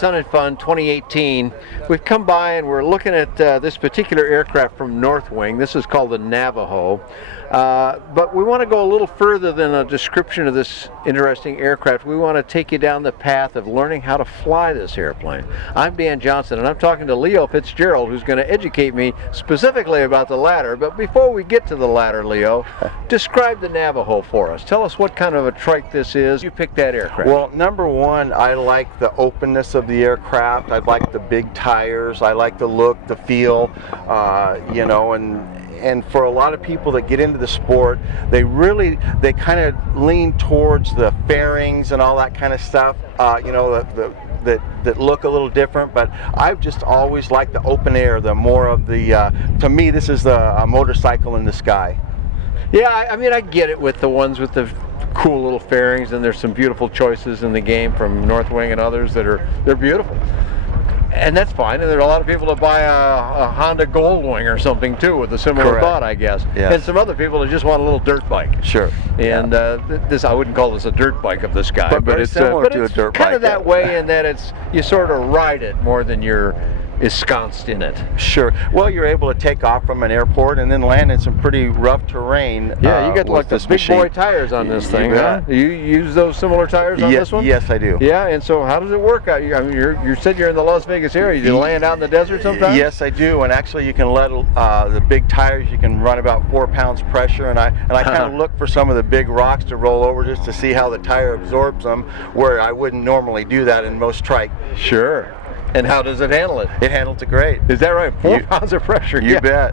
Sun and Fun 2018. We've come by and we're looking at this particular aircraft from North Wing. This is called the Navajo. But we want to go a little further than a description of this interesting aircraft. We want to take you down the path of learning how to fly this airplane. I'm Dan Johnson, and I'm talking to Leo Fitzgerald, who's going to educate me specifically about the ladder. But before we get to the ladder, Leo, describe the Navajo for us. Tell us what kind of a trike this is. You picked that aircraft. Well, number one, I like the openness of the aircraft. I like the big tires. I like the look, the feel, you know, and for a lot of people that get into the sport, they kind of lean towards the fairings and all that kind of stuff, you know, that look a little different. But I've just always liked the open air, the more of the, to me, this is a motorcycle in the sky. Yeah, I mean, I get it with the ones with the cool little fairings, and there's some beautiful choices in the game from North Wing and others they're beautiful. And that's fine, and there are a lot of people that buy a Honda Goldwing or something too with a similar thought, I guess. Yes. And some other people that just want a little dirt bike. Sure. And this, I wouldn't call this a dirt bike of the sky, but it's similar to a dirt bike. Kind of that way in that you sort of ride it more than you're ensconced in it. Sure. Well, you're able to take off from an airport and then land in some pretty rough terrain. Yeah, you got like the big boy tires on this thing, huh? You use those similar tires on this one? Yes, I do. Yeah, and so how does it work out? I mean, you said you're in the Las Vegas area. Do you land out in the desert sometimes? Yes, I do. And actually, you can let the big tires. You can run about 4 pounds pressure, and I kind of look for some of the big rocks to roll over just to see how the tire absorbs them, where I wouldn't normally do that in most trike. Sure. And how does it handle it? It handles it great. Is that right? 4 pounds of pressure. You bet.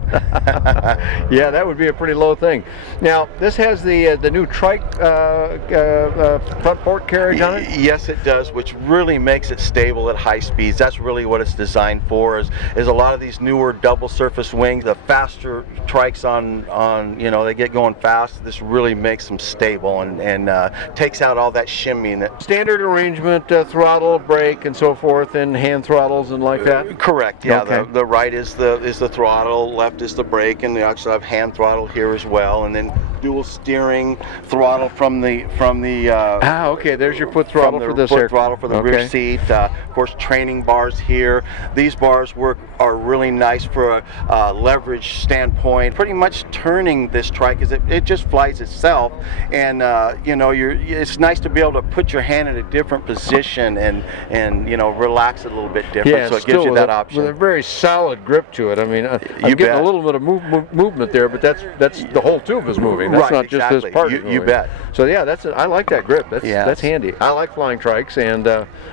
Yeah, that would be a pretty low thing. Now, this has the new trike front port carriage on it? Yes, it does, which really makes it stable at high speeds. That's really what it's designed for. Is a lot of these newer double surface wings, the faster trikes on you know, they get going fast. This really makes them stable and takes out all that shimmying. Standard arrangement, throttle, brake, and so forth, and hand throttles and like that? Correct. Yeah. Okay. The right is the throttle, left is the brake, and they actually have hand throttle here as well, and then dual steering throttle from the okay, there's your foot throttle for this foot throttle for the rear seat. Of course, training bars here. These bars are really nice for a leverage standpoint. Pretty much turning this trike is it just flies itself, and you know, it's nice to be able to put your hand in a different position and you know, relax it a little bit different. Yeah, so it gives you that option. With a very solid grip to it. I mean, I'm getting a little bit of movement there, but that's the whole tube is moving. That's not just this part. You bet. So yeah, I like that grip. That's handy. I like flying trikes, and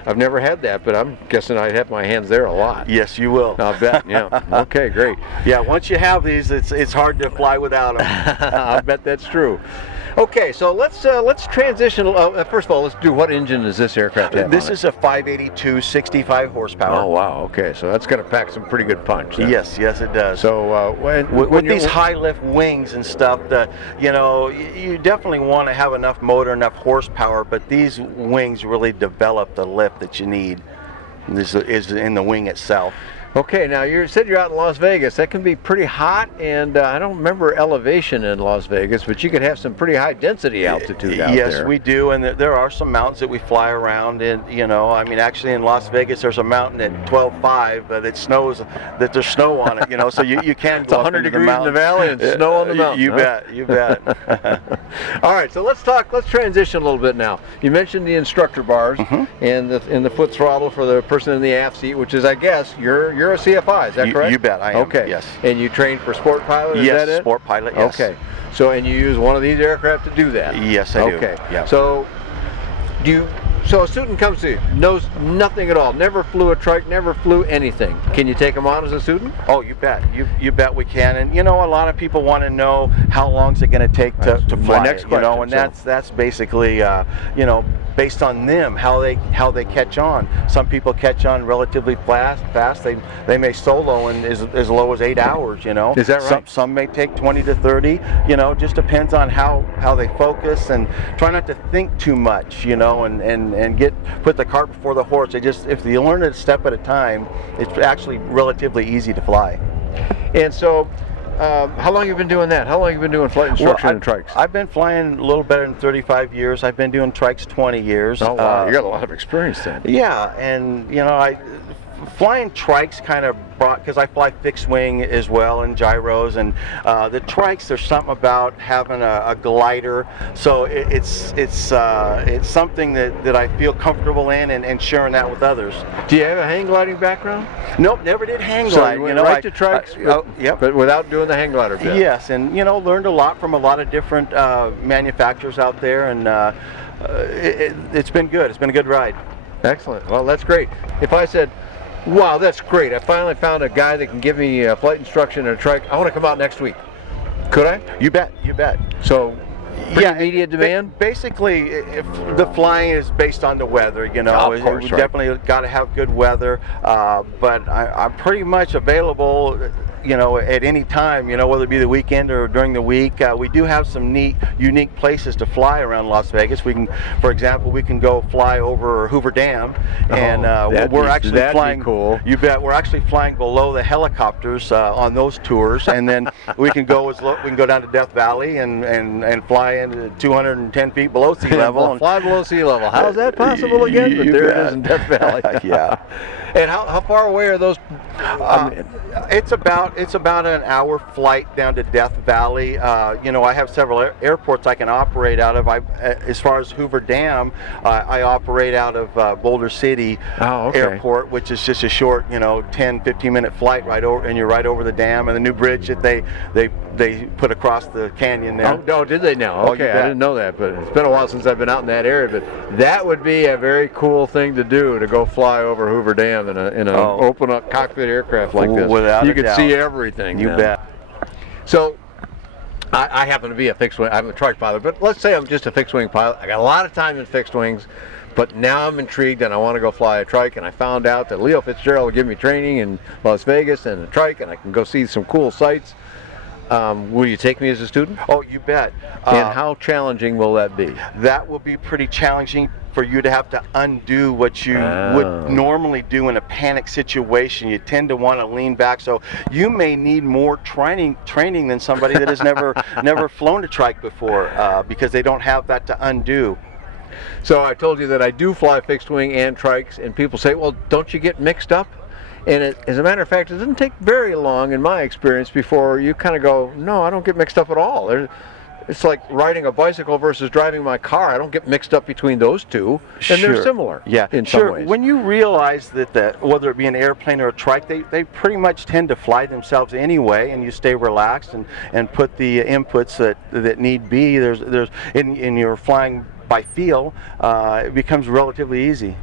I've never had that, but I'm guessing I'd have my hands there a lot. Yes, you will. I'll bet. Yeah. Okay, great. Yeah, once you have these, it's hard to fly without them. I bet that's true. Okay, so let's transition. First of all, let's do, what engine is this aircraft have? This is a 582, 65 horsepower. Oh wow. Okay, so that's going to pack some pretty good punch. Then. Yes, it does. So with these high lift wings and stuff, you know, you definitely want to have enough motor, enough horsepower, but these wings really develop the lift that you need. This is in the wing itself. Okay, now you said you're out in Las Vegas. That can be pretty hot, and I don't remember elevation in Las Vegas, but you could have some pretty high density altitude out there. Yes, we do, and there are some mountains that we fly around in. You know, I mean, actually in Las Vegas, there's a mountain at 12.5 that snows, that there's snow on it. You know, so you can go it's 100 degrees in the valley and snow on the mountain. You bet, you bet. All right, so let's transition a little bit now. You mentioned the instructor bars and the foot throttle for the person in the aft seat, which is, I guess, you're a CFI, is that correct? You bet, I am. Okay. Yes. And you train for Sport Pilot, is that it? Yes, Sport Pilot, yes. Okay. So, and you use one of these aircraft to do that? Yes, I do. Okay. Yeah. So, so a student comes to you, knows nothing at all, never flew a trike, never flew anything. Can you take them on as a student? Oh, you bet. You bet we can. And you know, a lot of people want to know how long is it going to take to fly. My next question, you know, and that's basically you know, based on them, how they catch on. Some people catch on relatively fast. They may solo in as low as 8 hours. You know. Is that right? Some may take 20 to 30. You know, just depends on how they focus, and try not to think too much. You know, and put the cart before the horse. If you learn it a step at a time, it's actually relatively easy to fly. And so, how long have you been doing that? How long have you been doing flight instruction and trikes? I've been flying a little better than 35 years. I've been doing trikes 20 years. Oh wow, you got a lot of experience then. Yeah, and flying trikes kind of brought, because I fly fixed wing as well and gyros, and the trikes, there's something about having a glider, so it's something that I feel comfortable in, and sharing that with others. Do you have a hang gliding background? Nope, never did hang So glide. you went right to trikes, Yep. but without doing the hang glider bit. Yes, and learned a lot from a lot of different manufacturers out there, and it's been good. It's been a good ride. Excellent. Well, that's great. If I said, wow, that's great, I finally found a guy that can give me flight instruction and a trike, I want to come out next week, could I? You bet. So, pretty immediate demand? Basically, if the flying is based on the weather, Of course, we right. definitely got to have good weather, but I'm pretty much available, at any time, whether it be the weekend or during the week. We do have some neat, unique places to fly around Las Vegas. For example, we can go fly over Hoover Dam, and we're actually flying. Cool. You bet. We're actually flying below the helicopters on those tours, and then we can go down to Death Valley and fly in 210 feet below sea level. Fly below sea level. How is that possible again? But there it is in Death Valley. Yeah. And how far away are those? It's about an hour flight down to Death Valley. I have several airports I can operate out of. As far as Hoover Dam, I operate out of Boulder City Airport, which is just a short, 10-15 minute flight right over, and you're right over the dam and the new bridge that they put across the canyon there. Oh, did they now? Okay, I didn't know that, but it's been a while since I've been out in that area. But that would be a very cool thing to do, to go fly over Hoover Dam in an open up cockpit aircraft like this. Without you a can doubt. see everything. You bet. So, I happen to be a fixed wing. I'm a trike pilot, but let's say I'm just a fixed wing pilot. I got a lot of time in fixed wings, but now I'm intrigued and I want to go fly a trike. And I found out that Leo Fitzgerald will give me training in Las Vegas and a trike, and I can go see some cool sights. Will you take me as a student? Oh, you bet. And how challenging will that be? That will be pretty challenging for you to have to undo what you would normally do in a panic situation. You tend to want to lean back, so you may need more training than somebody that has never flown a trike before, because they don't have that to undo. So I told you that I do fly fixed wing and trikes, and people say, well, don't you get mixed up? And as a matter of fact, it doesn't take very long, in my experience, before you kind of go, no, I don't get mixed up at all. It's like riding a bicycle versus driving my car. I don't get mixed up between those two, and they're similar in some ways. When you realize that whether it be an airplane or a trike, they pretty much tend to fly themselves anyway, and you stay relaxed and put the inputs that need be. And you're flying by feel, it becomes relatively easy.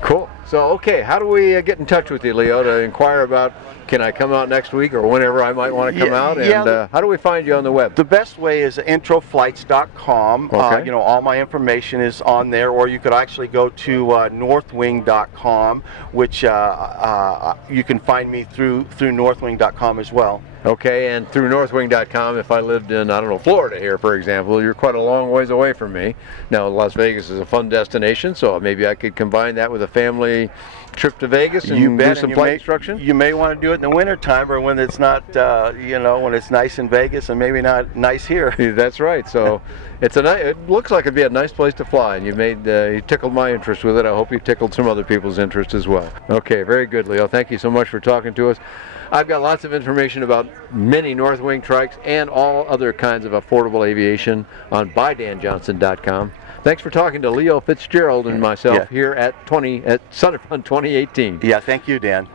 Cool. So, okay, how do we get in touch with you, Leo, to inquire about, can I come out next week or whenever I might want to come out? And how do we find you on the web? The best way is Introflights.com. Okay. All my information is on there, or you could actually go to northwing.com, which you can find me through northwing.com as well. Okay, and through northwing.com, if I lived in, Florida here, for example, you're quite a long ways away from me. Now, Las Vegas is a fun destination, so maybe I could combine that with a family trip to Vegas and do some flight instruction? You may want to do it in the wintertime, or when it's not, when it's nice in Vegas and maybe not nice here. That's right. So it looks like it'd be a nice place to fly, and you tickled my interest with it. I hope you tickled some other people's interest as well. Okay, very good, Leo. Thank you so much for talking to us. I've got lots of information about many North Wing trikes and all other kinds of affordable aviation on BuyDanJohnson.com. Thanks for talking to Leo Fitzgerald and myself here at Sun Fun 2018. Yeah, thank you, Dan.